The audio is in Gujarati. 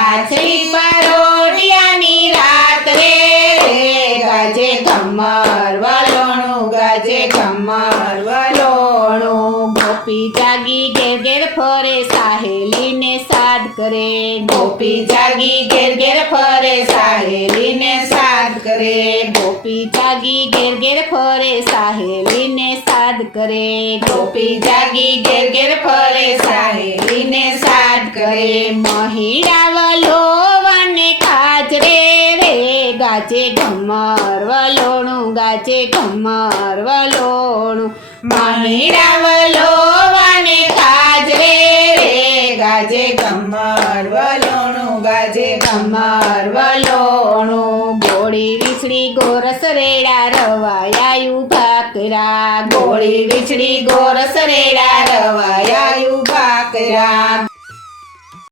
પાછળી પરોઢિયાની રાત રે ગાજે ખમર વલોણું ગાજે ખમર વલોણું ગોપી જાગી ઘેર ઘેર ફરે સાહેલીને સાદ કરે ગોપી જાગી ઘેર ઘેર ફરે સાહેલીને સાદ કરે ગોપી જાગી ઘેર ઘેર ફરે સાહેલીને સાદ કરે ગોપી જાગી ઘેર ઘેર ફરે સાહેલીને સાદ કરે મહિડા વલોવાને ખાજરે રે ગાજે ઘમર વલોણું ગાજે ઘમર વલોણું મહિડા વલોવાને ખાજરે રે ગાજે ઘમર વલોણું ગાજે ઘમર વલોણું ગોળી વીછડી ગોરસ રેડા રવાયાયું ભાકરા ગોળી વીછડી ગોરસ રેડા રવાયાયું ભાકરા